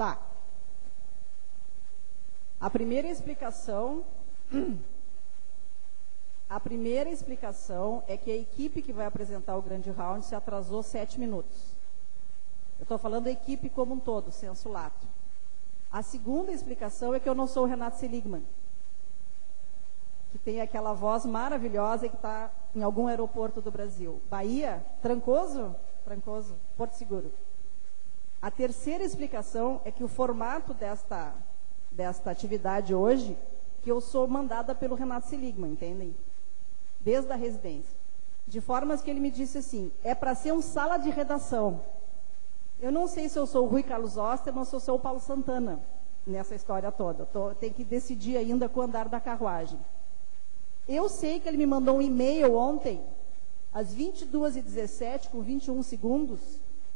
Tá. A primeira explicação é que a equipe que vai apresentar o grande round se atrasou 7 minutos. Eu estou falando da equipe como um todo, sensu lato. A segunda explicação é que eu não sou o Renato Seligman, que tem aquela voz maravilhosa e que está em algum aeroporto do Brasil. Bahia, Trancoso? Trancoso, Porto Seguro. A terceira explicação é que o formato desta atividade hoje, que eu sou mandada pelo Renato Seligman, entendem? Desde a residência. De formas que ele me disse assim, é para ser um sala de redação. Eu não sei se eu sou o Rui Carlos Osterman ou se eu sou o Paulo Santana nessa história toda. Tenho que decidir ainda com o andar da carruagem. Eu sei que ele me mandou um e-mail ontem, às 22h17, com 21 segundos,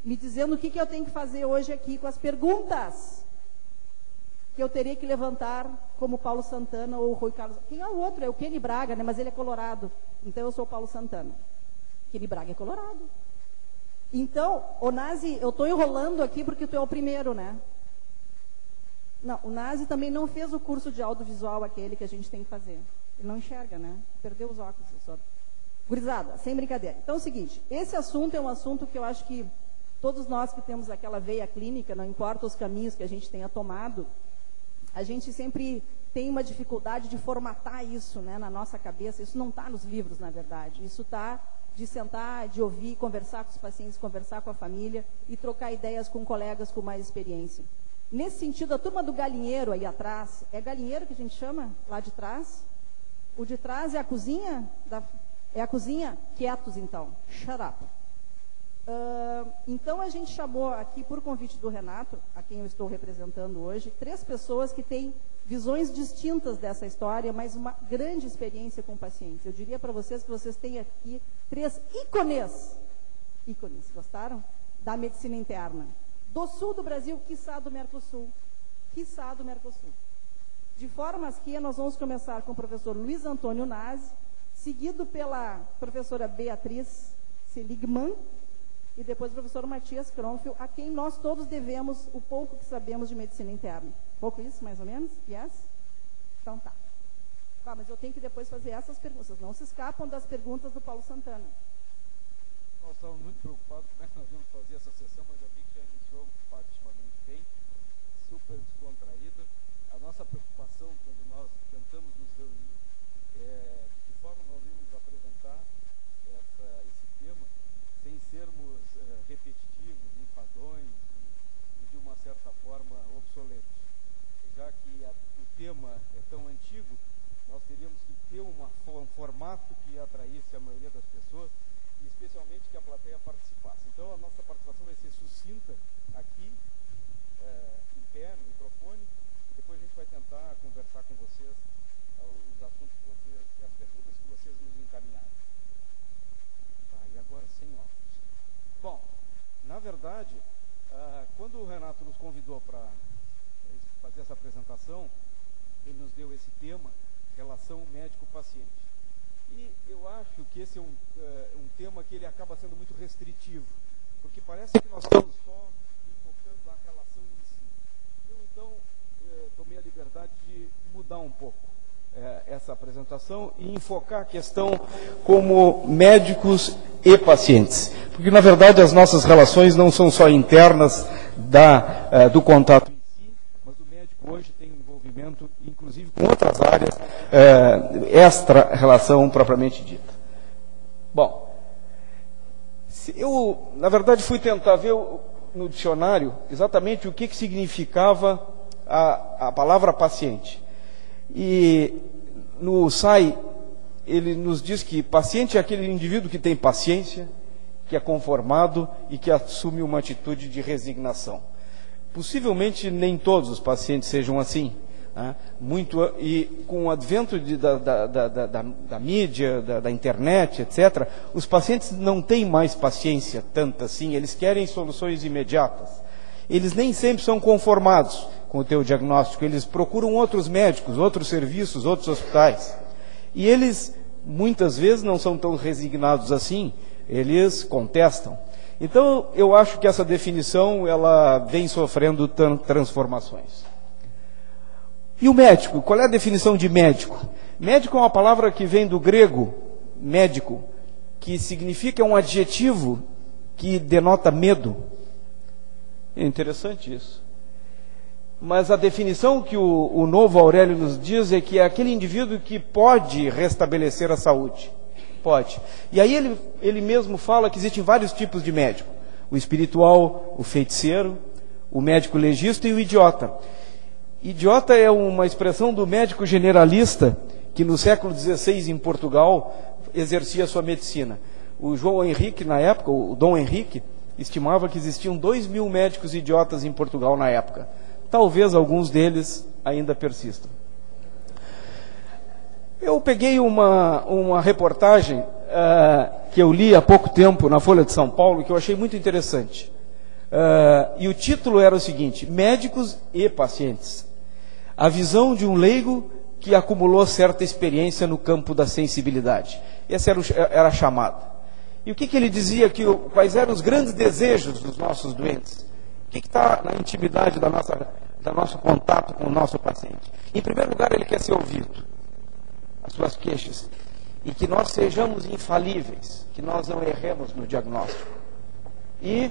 me dizendo o que eu tenho que fazer hoje aqui com as perguntas que eu teria que levantar como Paulo Santana ou Rui Carlos. Quem é o outro? É o Kenny Braga, né? Mas ele é colorado. Então eu sou o Paulo Santana. Kenny Braga é colorado. Então, ô Nazi, eu estou enrolando aqui porque tu é o primeiro, né? Não, o Nazi também não fez o curso de audiovisual aquele que a gente tem que fazer. Ele não enxerga, né? Perdeu os óculos. Só. Gurizada, sem brincadeira. Então é o seguinte, esse assunto é um assunto que eu acho que todos nós que temos aquela veia clínica, não importa os caminhos que a gente tenha tomado, a gente sempre tem uma dificuldade de formatar isso, né, na nossa cabeça. Isso não está nos livros, na verdade. Isso está de sentar, de ouvir, conversar com os pacientes, conversar com a família e trocar ideias com colegas com mais experiência. Nesse sentido, a turma do galinheiro aí atrás, é galinheiro que a gente chama lá de trás? O de trás é a cozinha? É a cozinha? Quietos, então. Shut up. Então, a gente chamou aqui, por convite do Renato, a quem eu estou representando hoje, 3 pessoas que têm visões distintas dessa história, mas uma grande experiência com pacientes. Eu diria para vocês que vocês têm aqui 3 ícones, gostaram? Da medicina interna. Do sul do Brasil, quiçá do Mercosul. De formas que nós vamos começar com o professor Luiz Antônio Nazi, seguido pela professora Beatriz Seligman, e depois o professor Matias Kronfeld, a quem nós todos devemos o pouco que sabemos de medicina interna. Pouco isso, mais ou menos? Yes? Então tá. Mas eu tenho que depois fazer essas perguntas. Não se escapam das perguntas do Paulo Santana. Nós estamos muito preocupados como é que nós vamos fazer essa sessão, mas eu vi que já iniciou particularmente bem, super descontraída. A nossa preocupação, quando nós tentamos nos reunir, é de que forma nós vamos apresentar esse tema sem sermos repetitivos, enfadões e de uma certa forma obsoletos. Já que o tema é tão antigo, nós teríamos que ter um formato que atraísse a maioria das pessoas e especialmente que a plateia participasse. Então a nossa participação vai ser sucinta aqui, em pé, no microfone, e depois a gente vai tentar conversar com vocês os assuntos que vocês, as perguntas que vocês nos encaminharem. E agora sem óculos. Bom, na verdade, quando o Renato nos convidou para fazer essa apresentação, ele nos deu esse tema, relação médico-paciente. E eu acho que esse é um tema que ele acaba sendo muito restritivo, porque parece que nós estamos só focando na relação em si. Eu, então, tomei a liberdade de mudar um pouco essa apresentação e enfocar a questão como médicos e pacientes. Porque, na verdade, as nossas relações não são só internas do contato em si, mas o médico hoje tem um envolvimento, inclusive, com outras áreas, extra-relação propriamente dita. Bom, eu, na verdade, fui tentar ver no dicionário exatamente o que significava a palavra paciente. E no SAI, ele nos diz que paciente é aquele indivíduo que tem paciência, que é conformado e que assume uma atitude de resignação. Possivelmente nem todos os pacientes sejam assim. E com o advento da mídia, da internet, etc., os pacientes não têm mais paciência tanta assim, eles querem soluções imediatas. Eles nem sempre são conformados com o teu diagnóstico, eles procuram outros médicos, outros serviços, outros hospitais. E eles, muitas vezes, não são tão resignados assim, eles contestam. Então, eu acho que essa definição, ela vem sofrendo transformações. E o médico? Qual é a definição de médico? Médico é uma palavra que vem do grego, médico, que significa um adjetivo que denota medo. É interessante isso. Mas a definição que o novo Aurélio nos diz é que é aquele indivíduo que pode restabelecer a saúde. Pode. E aí ele mesmo fala que existem vários tipos de médico. O espiritual, o feiticeiro, o médico legista e o idiota. Idiota é uma expressão do médico generalista que no século XVI em Portugal exercia a sua medicina. O João Henrique, na época, o Dom Henrique, estimava que existiam 2.000 médicos idiotas em Portugal na época. Talvez alguns deles ainda persistam. Eu peguei uma reportagem que eu li há pouco tempo na Folha de São Paulo, que eu achei muito interessante. E o título era o seguinte: Médicos e pacientes. A visão de um leigo que acumulou certa experiência no campo da sensibilidade. Essa era a chamada. E o que ele dizia? Quais eram os grandes desejos dos nossos doentes? O que está na intimidade do nosso contato com o nosso paciente? Em primeiro lugar, ele quer ser ouvido, as suas queixas, e que nós sejamos infalíveis, que nós não erremos no diagnóstico. E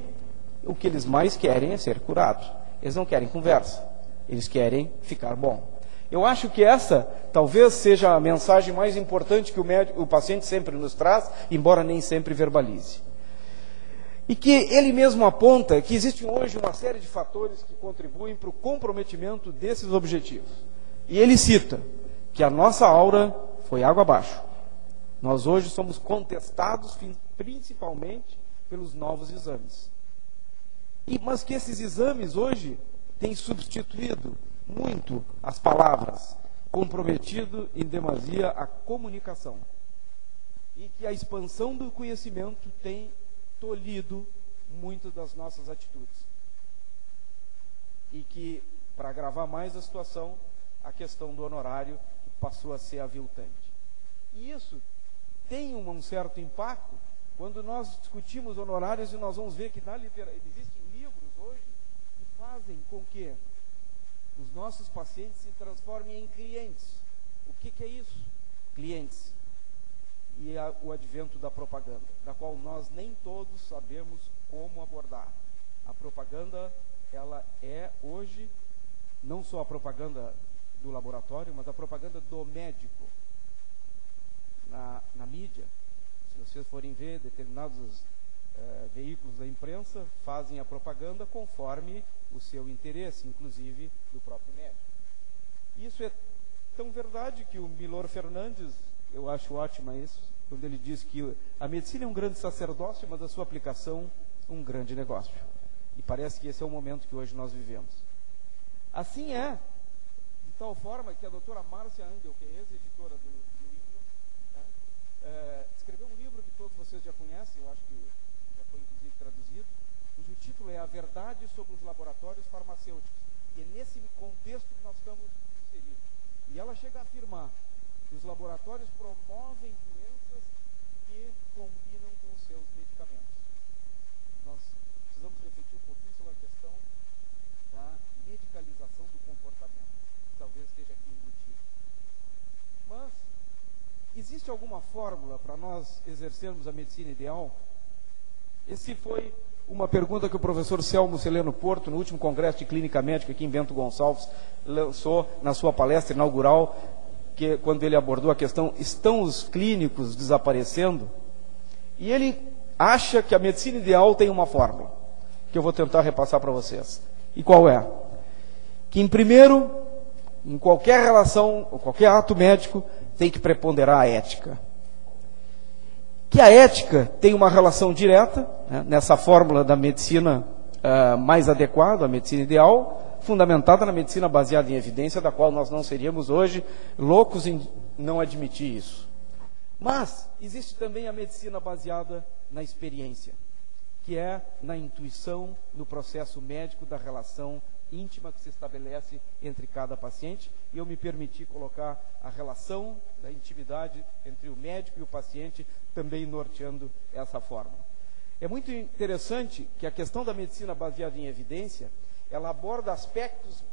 o que eles mais querem é ser curados. Eles não querem conversa, eles querem ficar bom. Eu acho que essa talvez seja a mensagem mais importante que o paciente sempre nos traz, embora nem sempre verbalize. E que ele mesmo aponta que existe hoje uma série de fatores que contribuem para o comprometimento desses objetivos. E ele cita que a nossa aura foi água abaixo. Nós hoje somos contestados principalmente pelos novos exames. Mas que esses exames hoje têm substituído muito as palavras, comprometido em demasia a comunicação. E que a expansão do conhecimento tem tolhido muito das nossas atitudes. E que, para agravar mais a situação, a questão do honorário passou a ser aviltante. E isso tem um certo impacto quando nós discutimos honorários e nós vamos ver que na literatura existem livros hoje que fazem com que os nossos pacientes se transformem em clientes. O que é isso? Clientes. E o advento da propaganda, da qual nós nem todos sabemos como abordar. A propaganda, ela é hoje não só a propaganda do laboratório, mas a propaganda do médico na mídia. Se vocês forem ver, determinados veículos da imprensa fazem a propaganda conforme o seu interesse, inclusive do próprio médico. Isso é tão verdade que o Milor Fernandes, eu acho ótima isso, quando ele diz que a medicina é um grande sacerdócio, mas a sua aplicação um grande negócio. E parece que esse é o momento que hoje nós vivemos. Assim é, de tal forma que a doutora Márcia Angel, que é ex-editora do New England, escreveu um livro que todos vocês já conhecem, eu acho que já foi inclusive traduzido, cujo título é A Verdade sobre os Laboratórios Farmacêuticos. E é nesse contexto que nós estamos inseridos. E ela chega a afirmar que os laboratórios promovem doenças que combinam com os seus medicamentos. Nós precisamos refletir um pouquinho sobre a questão da medicalização do comportamento, que talvez esteja aqui embutido. Mas existe alguma fórmula para nós exercermos a medicina ideal? Esse foi uma pergunta que o professor Selmo Celeno Porto, no último congresso de clínica médica aqui em Bento Gonçalves, lançou na sua palestra inaugural, que quando ele abordou a questão, estão os clínicos desaparecendo? E ele acha que a medicina ideal tem uma fórmula, que eu vou tentar repassar para vocês. E qual é? Que em primeiro, em qualquer relação, ou qualquer ato médico, tem que preponderar a ética. Que a ética tem uma relação direta, né, nessa fórmula da medicina mais adequada, a medicina ideal, fundamentada na medicina baseada em evidência, da qual nós não seríamos hoje loucos em não admitir isso. Mas existe também a medicina baseada na experiência, que é na intuição, no processo médico da relação íntima que se estabelece entre cada paciente, e eu me permiti colocar a relação da intimidade entre o médico e o paciente também norteando essa forma. É muito interessante que a questão da medicina baseada em evidência, ela aborda aspectos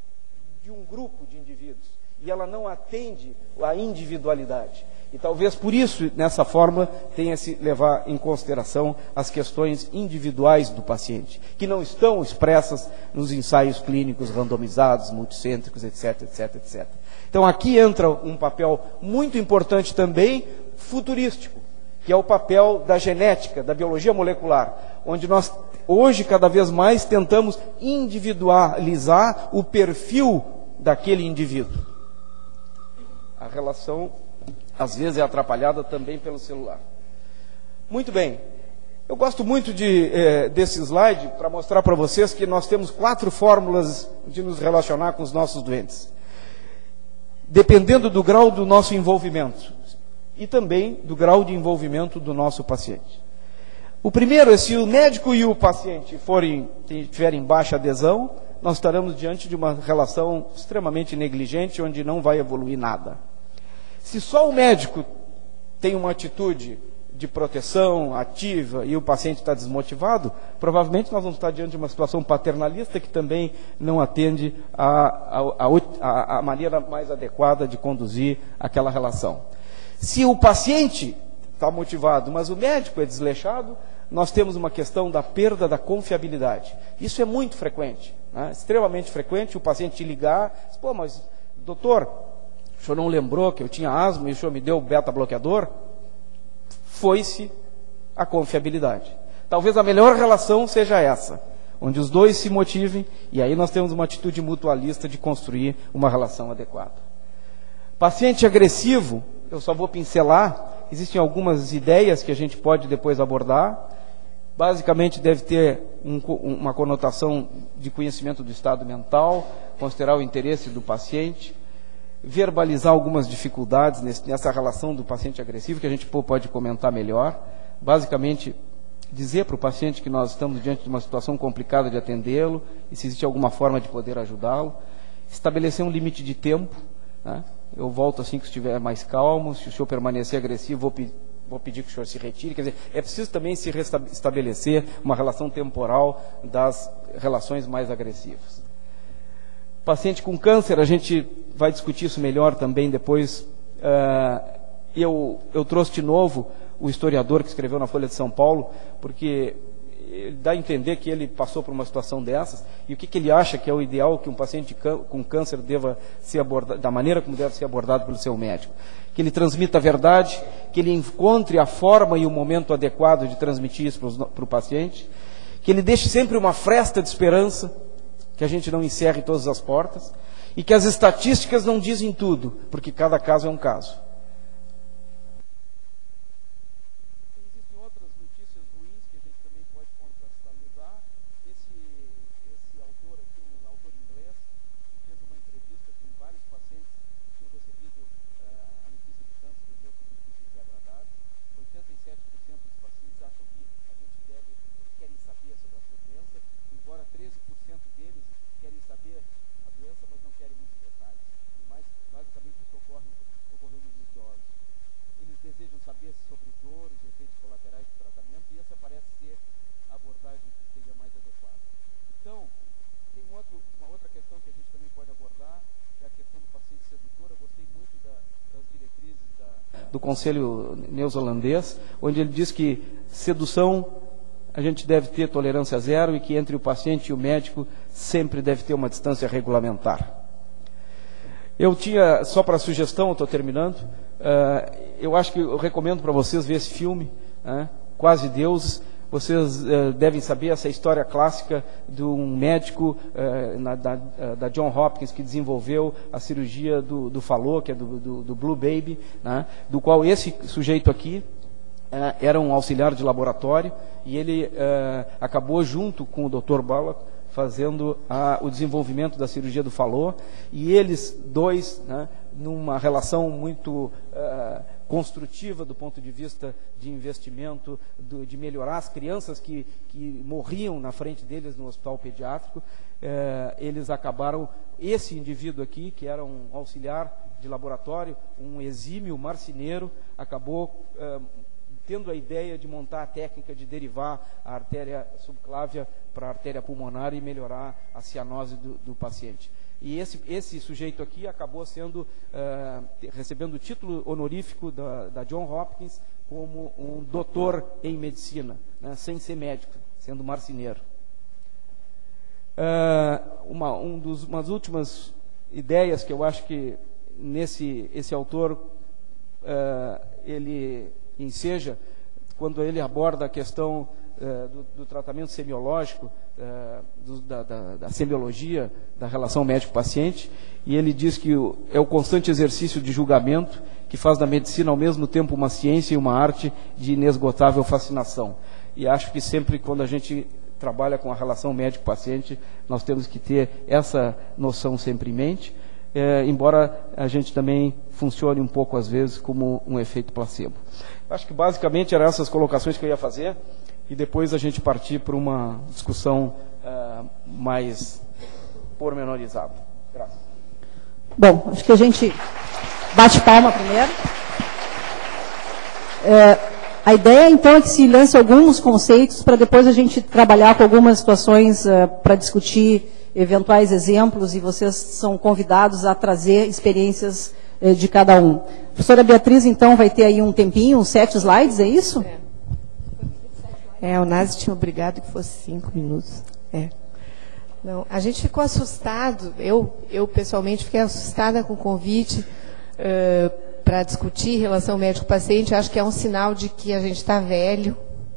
de um grupo de indivíduos, e ela não atende à individualidade. E talvez por isso, nessa forma, tenha se levar em consideração as questões individuais do paciente, que não estão expressas nos ensaios clínicos randomizados, multicêntricos, etc, etc, etc. Então aqui entra um papel muito importante também, futurístico, que é o papel da genética, da biologia molecular, onde nós hoje cada vez mais tentamos individualizar o perfil daquele indivíduo. A relação, às vezes, é atrapalhada também pelo celular. Muito bem. Eu gosto muito desse slide para mostrar para vocês que nós temos 4 fórmulas de nos relacionar com os nossos doentes, dependendo do grau do nosso envolvimento e também do grau de envolvimento do nosso paciente. O primeiro é se o médico e o paciente tiverem baixa adesão, nós estaremos diante de uma relação extremamente negligente, onde não vai evoluir nada. Se só o médico tem uma atitude de proteção ativa e o paciente está desmotivado, provavelmente nós vamos estar diante de uma situação paternalista que também não atende a maneira mais adequada de conduzir aquela relação. Se o paciente está motivado, mas o médico é desleixado, nós temos uma questão da perda da confiabilidade. Isso é muito frequente, né? Extremamente frequente, o paciente te ligar, diz, pô, mas doutor, o senhor não lembrou que eu tinha asma e o senhor me deu o beta-bloqueador? Foi-se a confiabilidade. Talvez a melhor relação seja essa, onde os dois se motivem, e aí nós temos uma atitude mutualista de construir uma relação adequada. Paciente agressivo, eu só vou pincelar, existem algumas ideias que a gente pode depois abordar. Basicamente deve ter uma conotação de conhecimento do estado mental, considerar o interesse do paciente, verbalizar algumas dificuldades nessa relação do paciente agressivo, que a gente pode comentar melhor. Basicamente, dizer para o paciente que nós estamos diante de uma situação complicada de atendê-lo, e se existe alguma forma de poder ajudá-lo. Estabelecer um limite de tempo, né? Eu volto assim que estiver mais calmo, se o senhor permanecer agressivo, vou pedir que o senhor se retire. Quer dizer, é preciso também se estabelecer uma relação temporal das relações mais agressivas. Paciente com câncer, a gente vai discutir isso melhor também depois. Eu trouxe de novo o historiador que escreveu na Folha de São Paulo, porque dá a entender que ele passou por uma situação dessas, e o que ele acha que é o ideal que um paciente com câncer deva ser abordado, da maneira como deve ser abordado pelo seu médico. Que ele transmita a verdade, que ele encontre a forma e o momento adequado de transmitir isso para o paciente, que ele deixe sempre uma fresta de esperança, que a gente não encerre todas as portas, e que as estatísticas não dizem tudo, porque cada caso é um caso. Existem outras notícias ruins que a gente também pode contextualizar. Esse autor aqui, um autor inglês, fez uma entrevista com vários pacientes que tinham recebido a notícia de câncer e outras notícias desagradáveis. 87% dos pacientes acham que a gente querem saber sobre a sua doença, embora 13% deles querem saber a doença, mas não querem muitos detalhes. E basicamente isso ocorreu nos idosos. Eles desejam saber sobre dor, os efeitos colaterais do tratamento, e essa parece ser a abordagem que seria mais adequada. Então, tem uma outra questão que a gente também pode abordar, é a questão do paciente sedutor. Eu gostei muito das diretrizes do Conselho Neozelandês, onde ele diz que sedução a gente deve ter tolerância zero, e que entre o paciente e o médico sempre deve ter uma distância regulamentar. Eu tinha, só para sugestão, eu estou terminando, eu acho que eu recomendo para vocês ver esse filme, Quase Deus. Vocês devem saber essa história clássica de um médico da John Hopkins que desenvolveu a cirurgia do falô, que é do Blue Baby, né, do qual esse sujeito aqui era um auxiliar de laboratório, e ele acabou junto com o Dr. Bullock fazendo o desenvolvimento da cirurgia do falô, e eles dois, né, numa relação muito construtiva do ponto de vista de investimento, de melhorar as crianças que morriam na frente deles no hospital pediátrico, eles acabaram, esse indivíduo aqui, que era um auxiliar de laboratório, um exímio marceneiro, acabou tendo a ideia de montar a técnica de derivar a artéria subclávia para a artéria pulmonar e melhorar a cianose do paciente. E esse sujeito aqui acabou sendo, recebendo o título honorífico da John Hopkins como um doutor em medicina, né, sem ser médico, sendo marceneiro. Umas últimas ideias que eu acho que esse autor ele enseja, quando ele aborda a questão do tratamento semiológico, da semiologia, da relação médico-paciente, e ele diz que é o constante exercício de julgamento que faz da medicina ao mesmo tempo uma ciência e uma arte de inesgotável fascinação. E acho que sempre quando a gente trabalha com a relação médico-paciente, nós temos que ter essa noção sempre em mente, embora a gente também funcione um pouco, às vezes, como um efeito placebo. Acho que, basicamente, eram essas colocações que eu ia fazer, e depois a gente partir para uma discussão mais pormenorizada. Graças. Bom, acho que a gente bate palma primeiro. A ideia, então, é que se lance alguns conceitos para depois a gente trabalhar com algumas situações para discutir eventuais exemplos, e vocês são convidados a trazer experiências de cada um. A professora Beatriz, então, vai ter aí um tempinho, uns 7 slides, é isso? O Nazi tinha obrigado que fosse 5 minutos. Não, a gente ficou assustado, eu pessoalmente fiquei assustada com o convite para discutir relação médico-paciente. Acho que é um sinal de que a gente está velho,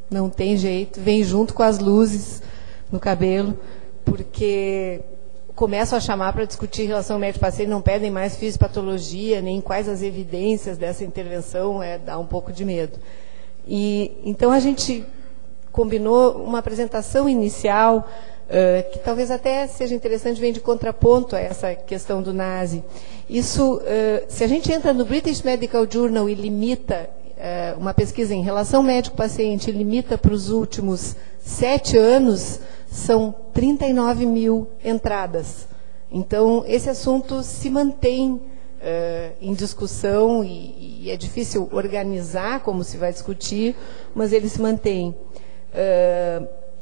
não tem jeito, vem junto com as luzes no cabelo, porque começam a chamar para discutir relação médico-paciente, não pedem mais fisiopatologia, nem quais as evidências dessa intervenção, dá um pouco de medo. E então a gente combinou uma apresentação inicial, que talvez até seja interessante, vem de contraponto a essa questão do Nazi. Isso, se a gente entra no British Medical Journal e limita uma pesquisa em relação médico-paciente, limita para os últimos 7 anos, são 39 mil entradas. Então, esse assunto se mantém em discussão, e é difícil organizar como se vai discutir, mas ele se mantém.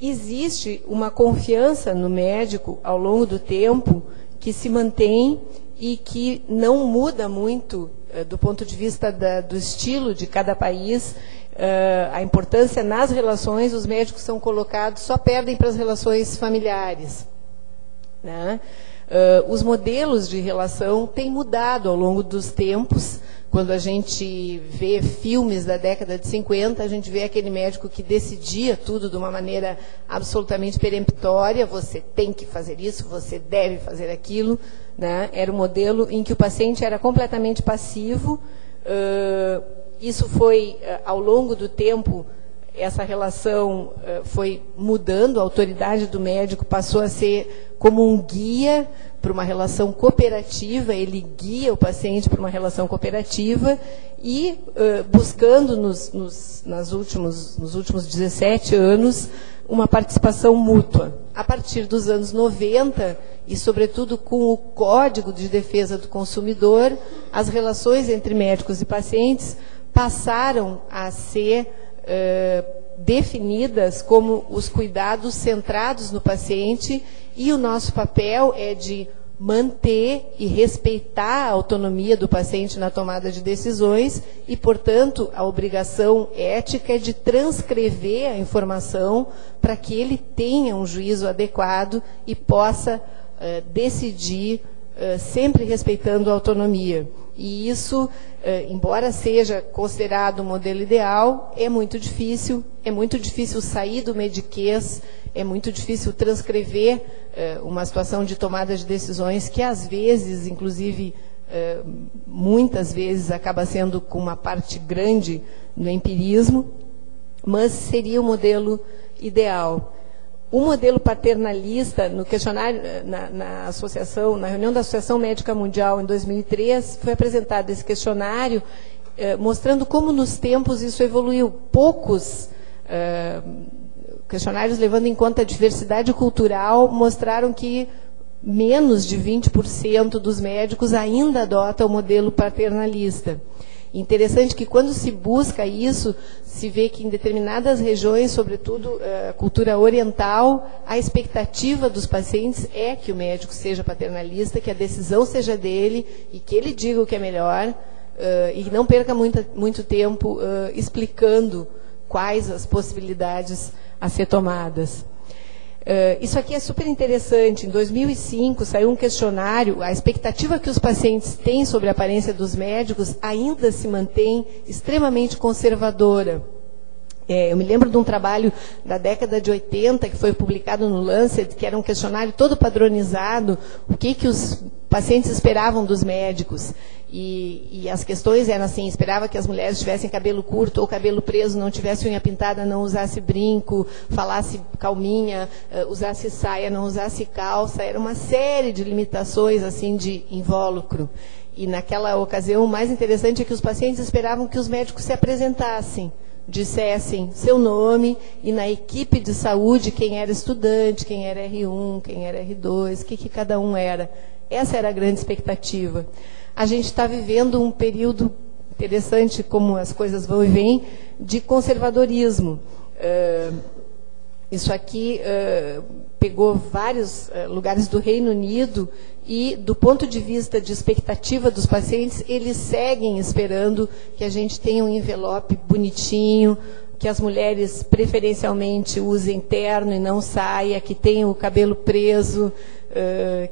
Existe uma confiança no médico ao longo do tempo que se mantém e que não muda muito do ponto de vista do estilo de cada país. A importância nas relações, os médicos são colocados, só perdem para as relações familiares, né? Os modelos de relação têm mudado ao longo dos tempos. Quando a gente vê filmes da década de 50, a gente vê aquele médico que decidia tudo de uma maneira absolutamente peremptória: você tem que fazer isso, você deve fazer aquilo, né? Era um modelo em que o paciente era completamente passivo. Isso foi, ao longo do tempo, essa relação foi mudando, a autoridade do médico passou a ser como um guia para uma relação cooperativa, ele guia o paciente para uma relação cooperativa e buscando nos últimos 17 anos uma participação mútua. A partir dos anos 90, e sobretudo com o Código de Defesa do Consumidor, as relações entre médicos e pacientes passaram a ser definidas como os cuidados centrados no paciente, e o nosso papel é de manter e respeitar a autonomia do paciente na tomada de decisões e, portanto, a obrigação ética é de transcrever a informação para que ele tenha um juízo adequado e possa decidir sempre respeitando a autonomia. E isso, embora seja considerado um modelo ideal, é muito difícil sair do mediquês, é muito difícil transcrever uma situação de tomada de decisões que, às vezes, inclusive, muitas vezes, acaba sendo com uma parte grande no empirismo, mas seria o modelo ideal. O modelo paternalista, no questionário, na reunião da Associação Médica Mundial, em 2003, foi apresentado esse questionário, mostrando como, nos tempos, isso evoluiu. Poucos questionários, levando em conta a diversidade cultural, mostraram que menos de 20% dos médicos ainda adotam o modelo paternalista. Interessante que quando se busca isso, se vê que em determinadas regiões, sobretudo a cultura oriental, a expectativa dos pacientes é que o médico seja paternalista, que a decisão seja dele e que ele diga o que é melhor e não perca muito tempo explicando quais as possibilidades a ser tomadas. Isso aqui é super interessante. Em 2005, saiu um questionário. A expectativa que os pacientes têm sobre a aparência dos médicos ainda se mantém extremamente conservadora. Eu me lembro de um trabalho da década de 80, que foi publicado no Lancet, que era um questionário todo padronizado, o que os pacientes esperavam dos médicos. E as questões eram assim: esperava que as mulheres tivessem cabelo curto ou cabelo preso, não tivesse unha pintada, não usasse brinco, falasse calminha, usasse saia, não usasse calça. Era uma série de limitações assim de invólucro. E naquela ocasião, o mais interessante é que os pacientes esperavam que os médicos se apresentassem, dissessem seu nome e na equipe de saúde quem era estudante, quem era R1, quem era R2, o que cada um era. Essa era a grande expectativa. A gente está vivendo um período interessante, como as coisas vão e vêm, de conservadorismo. Isso aqui pegou vários lugares do Reino Unido e, do ponto de vista de expectativa dos pacientes, eles seguem esperando que a gente tenha um envelope bonitinho, que as mulheres preferencialmente usem terno e não saia, que tenham o cabelo preso,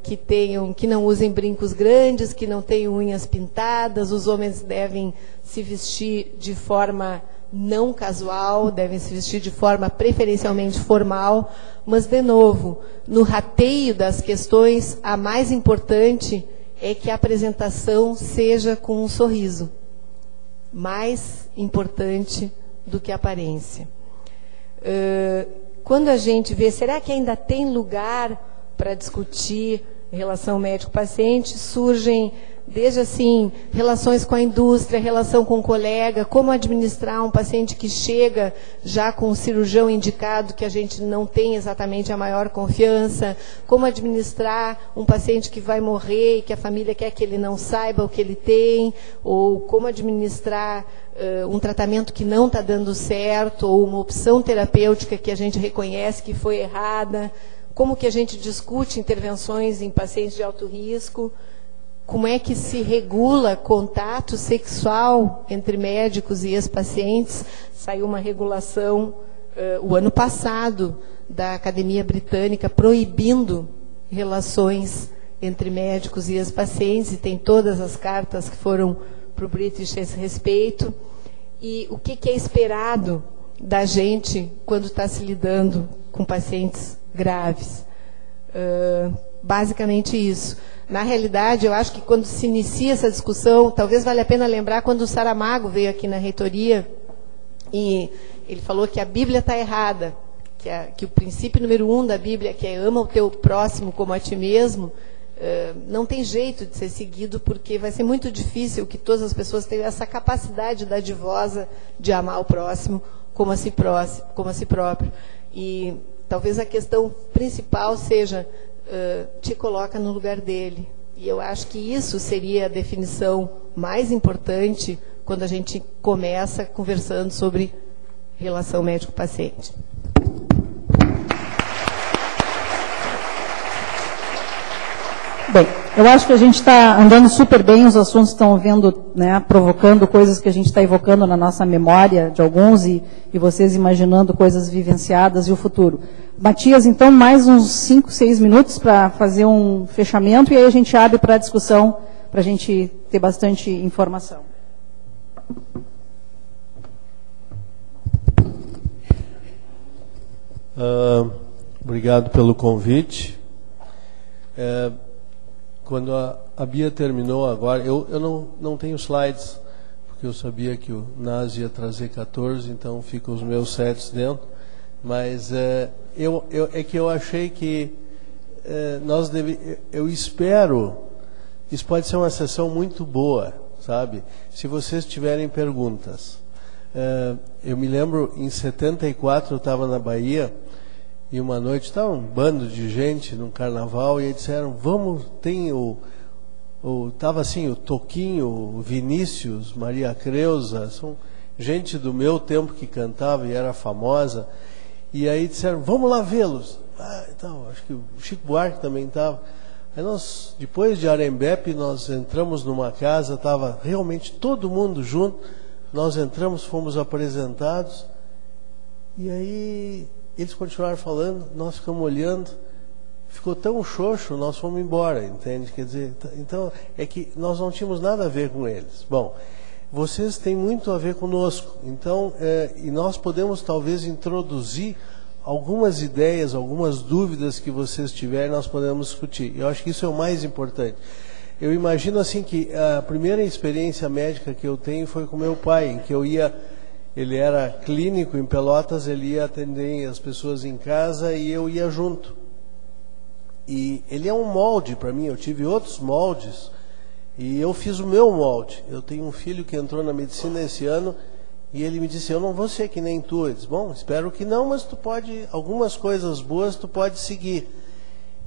que não usem brincos grandes, que não tenham unhas pintadas. Os homens devem se vestir de forma não casual, devem se vestir de forma preferencialmente formal, mas, de novo, no rateio das questões, a mais importante é que a apresentação seja com um sorriso, mais importante do que a aparência. Quando a gente vê, será que ainda tem lugar para discutir relação médico-paciente, surgem desde assim relações com a indústria, relação com o colega, como administrar um paciente que chega já com um cirurgião indicado que a gente não tem exatamente a maior confiança, como administrar um paciente que vai morrer e que a família quer que ele não saiba o que ele tem, ou como administrar um tratamento que não está dando certo, ou uma opção terapêutica que a gente reconhece que foi errada. Como que a gente discute intervenções em pacientes de alto risco, como é que se regula contato sexual entre médicos e ex-pacientes. Saiu uma regulação o ano passado da Academia Britânica proibindo relações entre médicos e ex-pacientes, e tem todas as cartas que foram para o British a esse respeito. E o que é esperado da gente quando está se lidando com pacientes graves? Basicamente isso. Na realidade, eu acho que quando se inicia essa discussão, talvez valha a pena lembrar quando o Saramago veio aqui na reitoria e ele falou que a Bíblia está errada, que o princípio número 1 da Bíblia, que é ama o teu próximo como a ti mesmo, não tem jeito de ser seguido, porque vai ser muito difícil que todas as pessoas tenham essa capacidade dadivosa de amar o próximo como a si próprio. E talvez a questão principal seja te coloca no lugar dele. E eu acho que isso seria a definição mais importante quando a gente começa conversando sobre relação médico-paciente. Bem, eu acho que a gente está andando super bem, os assuntos estão vindo, né, provocando coisas que a gente está evocando na nossa memória de alguns e vocês imaginando coisas vivenciadas e o futuro. Matias, então, mais uns 5, 6 minutos para fazer um fechamento e aí a gente abre para a discussão, para a gente ter bastante informação. Obrigado pelo convite. Quando a Bia terminou agora, eu não tenho slides, porque eu sabia que o NAS ia trazer 14, então ficam os meus sets dentro, mas é que eu achei que eu espero, isso pode ser uma sessão muito boa, sabe? Se vocês tiverem perguntas. Eu me lembro, em 74, eu estava na Bahia, e uma noite estava um bando de gente num carnaval, e aí disseram, tem Estava assim, o Toquinho, o Vinícius, Maria Creuza, são gente do meu tempo que cantava e era famosa. E aí disseram, vamos lá vê-los. Então, acho que o Chico Buarque também estava. Aí nós, depois de Arembepe, nós entramos numa casa, estava realmente todo mundo junto. Nós entramos, fomos apresentados. E aí eles continuaram falando, nós ficamos olhando. Ficou tão xoxo, nós fomos embora, entende? Quer dizer, então, é que nós não tínhamos nada a ver com eles. Bom, vocês têm muito a ver conosco. Então, e nós podemos talvez introduzir algumas ideias, algumas dúvidas que vocês tiverem, nós podemos discutir. Eu acho que isso é o mais importante. Eu imagino assim que a primeira experiência médica que eu tenho foi com meu pai, em que eu ia, ele era clínico em Pelotas, ele ia atender as pessoas em casa e eu ia junto. E ele é um molde para mim, eu tive outros moldes e eu fiz o meu molde. Eu tenho um filho que entrou na medicina esse ano e ele me disse, eu não vou ser que nem tu. Eu disse, bom, espero que não, mas tu pode, algumas coisas boas tu pode seguir.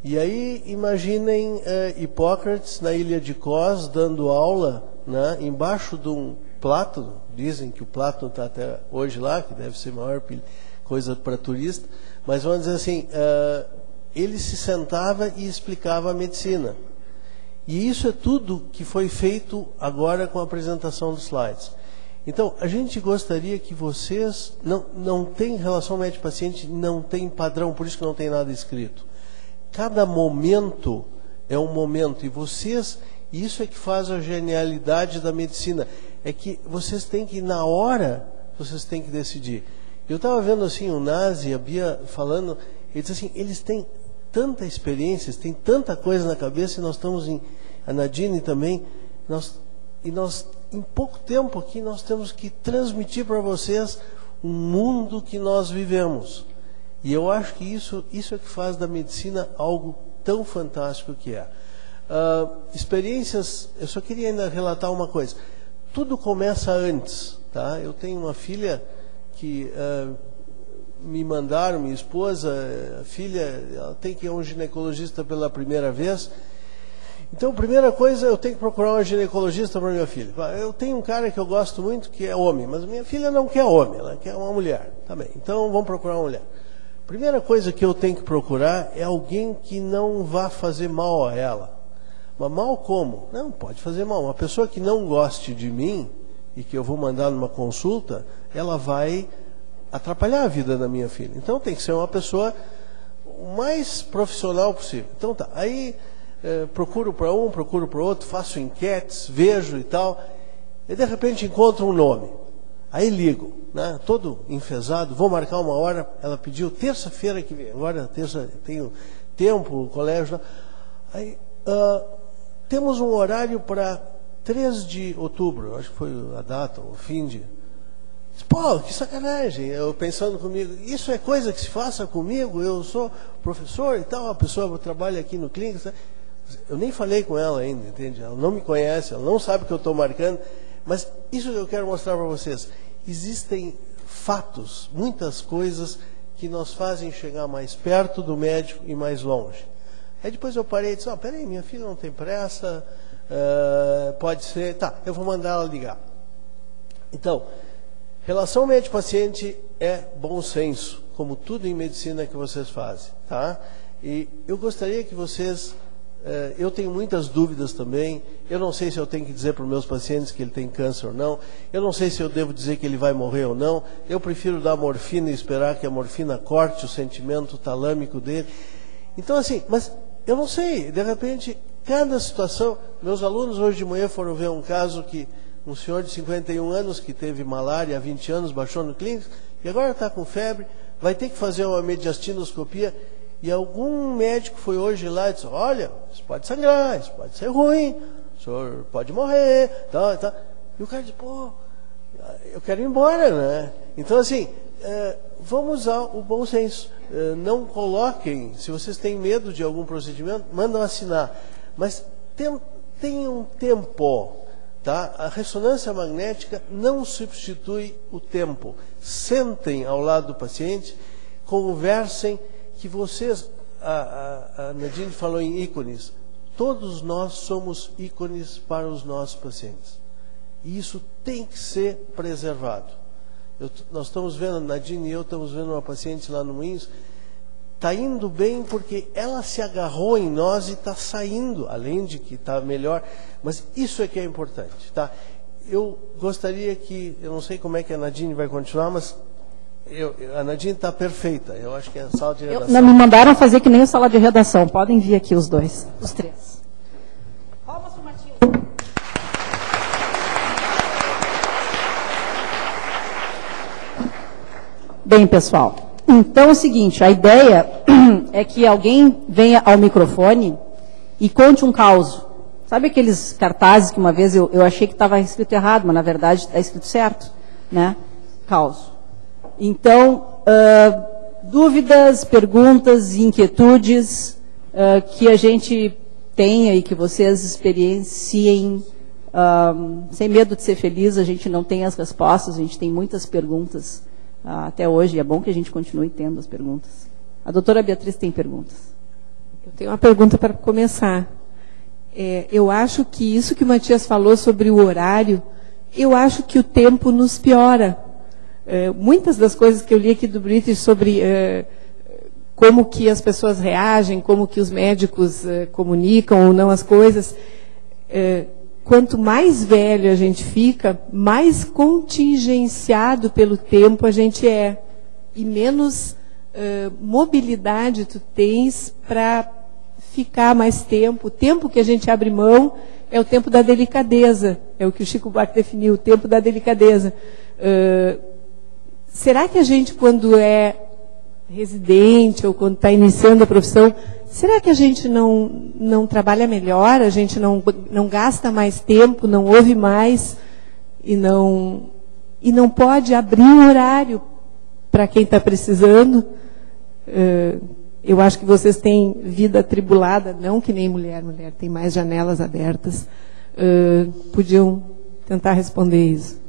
E aí imaginem Hipócrates na ilha de Kos dando aula, né, embaixo de um Plátano, dizem que o Plátano está até hoje lá, que deve ser a maior coisa para turista, mas vamos dizer assim, ele se sentava e explicava a medicina. E isso é tudo que foi feito agora com a apresentação dos slides. Então, a gente gostaria que vocês... Não tem relação médico-paciente, não tem padrão, por isso que não tem nada escrito. Cada momento é um momento. E vocês... Isso é que faz a genialidade da medicina. É que vocês têm que, na hora, vocês têm que decidir. Eu estava vendo assim, o Nazi, a Bia falando... Ele disse assim, eles têm tanta experiência, têm tanta coisa na cabeça, e nós estamos a Nadine também, nós, em pouco tempo aqui, nós temos que transmitir para vocês o mundo que nós vivemos. E eu acho que isso é que faz da medicina algo tão fantástico que é. Experiências, eu só queria ainda relatar uma coisa. Tudo começa antes, tá? Eu tenho uma filha que... me mandaram, minha esposa, a filha, ela tem que ir a um ginecologista pela primeira vez. Então, a primeira coisa, eu tenho que procurar um ginecologista para minha filha. Eu tenho um cara que eu gosto muito, que é homem, mas minha filha não quer homem, ela quer uma mulher. Tá bem, então vamos procurar uma mulher. Primeira coisa que eu tenho que procurar é alguém que não vá fazer mal a ela. Mas mal como? Não, pode fazer mal. Uma pessoa que não goste de mim e que eu vou mandar numa consulta, ela vai atrapalhar a vida da minha filha. Então tem que ser uma pessoa o mais profissional possível. Então tá, aí procuro para um, procuro para outro, faço enquetes, vejo e tal, e de repente encontro um nome. Aí ligo, né, todo enfesado, vou marcar uma hora, ela pediu terça-feira que vem, agora terça, tenho tempo, colégio. Aí temos um horário para 3 de outubro, acho que foi a data, o fim de... Pô, que sacanagem, eu pensando comigo, isso é coisa que se faça comigo, eu sou professor e tal, a pessoa trabalha aqui no clínico, eu nem falei com ela ainda, entende? Ela não me conhece, ela não sabe que eu estou marcando, mas isso que eu quero mostrar para vocês, existem fatos, muitas coisas que nos fazem chegar mais perto do médico e mais longe. Aí depois eu parei e disse, peraí, minha filha não tem pressa, pode ser, tá, eu vou mandar ela ligar. Então, relação médico-paciente é bom senso, como tudo em medicina que vocês fazem, tá? E eu gostaria que vocês... eu tenho muitas dúvidas também. Eu não sei se eu tenho que dizer para os meus pacientes que ele tem câncer ou não. Eu não sei se eu devo dizer que ele vai morrer ou não. Eu prefiro dar morfina e esperar que a morfina corte o sentimento talâmico dele. Então, assim, mas eu não sei. De repente, cada situação... Meus alunos hoje de manhã foram ver um caso que... Um senhor de 51 anos que teve malária há 20 anos, baixou no clínico, e agora está com febre, vai ter que fazer uma mediastinoscopia, e algum médico foi hoje lá e disse, olha, isso pode sangrar, isso pode ser ruim, o senhor pode morrer, tal, tal. E o cara disse, pô, eu quero ir embora, né? Então, assim, vamos usar o bom senso. Não coloquem, se vocês têm medo de algum procedimento, mandam assinar, mas tenham tempo. Tá? A ressonância magnética não substitui o tempo. Sentem ao lado do paciente, conversem, que vocês... A Nadine falou em ícones. todos nós somos ícones para os nossos pacientes. E isso tem que ser preservado. Nós estamos vendo, Nadine e eu estamos vendo uma paciente lá no Moinhos, está indo bem porque ela se agarrou em nós e está saindo, além de que está melhor. Mas isso é que é importante, tá? Eu gostaria que, eu não sei como é que a Nadine vai continuar, mas a Nadine está perfeita. Eu acho que é a sala de redação. Não me mandaram fazer que nem a sala de redação. Podem vir aqui os dois, os três. Palmas para o Matheus. Bem, pessoal. Então é o seguinte, a ideia é que alguém venha ao microfone e conte um caos. Sabe aqueles cartazes que uma vez eu achei que estava escrito errado, mas na verdade está escrito certo, né? Caos. Então, dúvidas, perguntas, inquietudes que a gente tenha e que vocês experienciem, sem medo de ser feliz, a gente não tem as respostas, a gente tem muitas perguntas até hoje, e é bom que a gente continue tendo as perguntas. A doutora Beatriz tem perguntas. Eu tenho uma pergunta para começar. Eu acho que isso que o Matias falou sobre o horário, eu acho que o tempo nos piora. Muitas das coisas que eu li aqui do British sobre como que as pessoas reagem, como que os médicos comunicam ou não as coisas, quanto mais velho a gente fica, mais contingenciado pelo tempo a gente é. E menos mobilidade tu tens para ficar mais tempo. O tempo que a gente abre mão é o tempo da delicadeza. É o que o Chico Buarque definiu, o tempo da delicadeza. Será que a gente, quando é residente ou quando está iniciando a profissão, será que a gente não trabalha melhor, a gente não gasta mais tempo, não ouve mais e não pode abrir um horário para quem está precisando? Eu acho que vocês têm vida atribulada, não que nem mulher tem mais janelas abertas. Podiam tentar responder isso.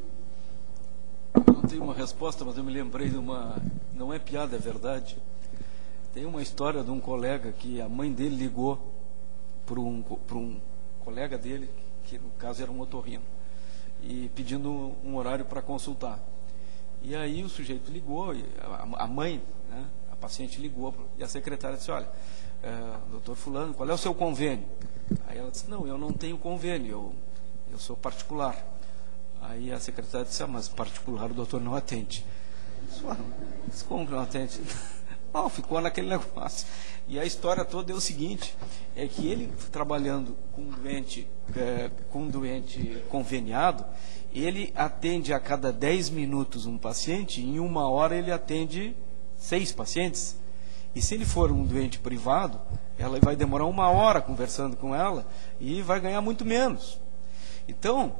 Não tenho uma resposta, mas eu me lembrei de uma... Não é piada, é verdade. Tem uma história de um colega que a mãe dele ligou para um colega dele, que no caso era um otorrino, e pedindo um horário para consultar. E aí o sujeito ligou, a mãe, né, a paciente ligou, e a secretária disse, olha, doutor fulano, qual é o seu convênio? Aí ela disse, não, eu não tenho convênio, eu sou particular. Aí a secretária disse, mas particular o doutor não atende. Disse, como que não atende? Não, ficou naquele negócio. E a história toda é o seguinte, é que ele trabalhando com um doente conveniado, ele atende a cada 10 minutos um paciente, e em 1 hora ele atende 6 pacientes. E se ele for um doente privado, ela vai demorar 1 hora conversando com ela e vai ganhar muito menos. Então,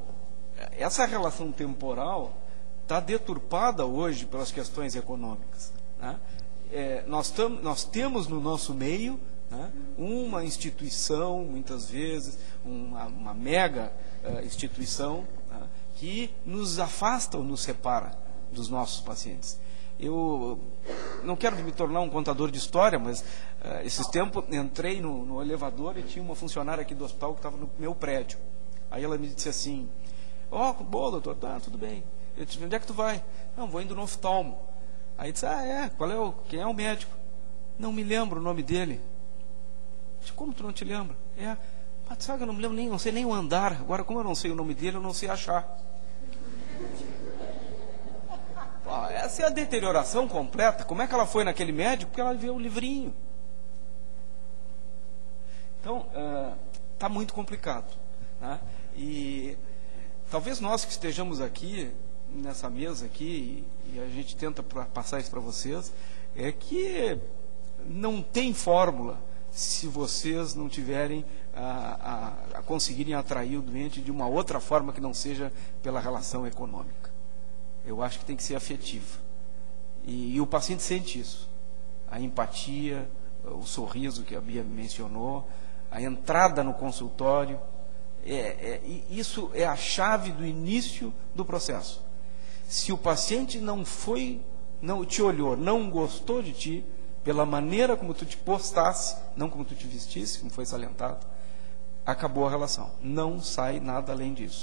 essa relação temporal está deturpada hoje pelas questões econômicas, né? Nós temos no nosso meio, né, uma instituição, muitas vezes, uma mega instituição, né, que nos afasta ou nos separa dos nossos pacientes. Eu não quero me tornar um contador de história, mas esses tempos entrei no elevador e tinha uma funcionária aqui do hospital que estava no meu prédio. Aí ela me disse assim, boa, doutor, tá, tudo bem. Eu disse, onde é que tu vai? Não, vou indo no oftalmo. Aí disse, quem é o médico? Não me lembro o nome dele. Eu disse, como tu não te lembra? Sabe que eu não me lembro não sei nem o andar. Agora, como eu não sei o nome dele, eu não sei achar. Essa é a deterioração completa. Como é que ela foi naquele médico? Porque ela viu o livrinho. Então, está muito complicado, né? E talvez nós que estejamos aqui, nessa mesa aqui, e a gente tenta passar isso para vocês, é que não tem fórmula se vocês não tiverem a conseguirem atrair o doente de uma outra forma que não seja pela relação econômica. Eu acho que tem que ser afetiva. E o paciente sente isso. A empatia, o sorriso que a Bia mencionou, a entrada no consultório, isso é a chave do início do processo. Se o paciente não te olhou, não gostou de ti, pela maneira como tu te postasse, não como tu te vestisse, como foi salientado, acabou a relação. Não sai nada além disso.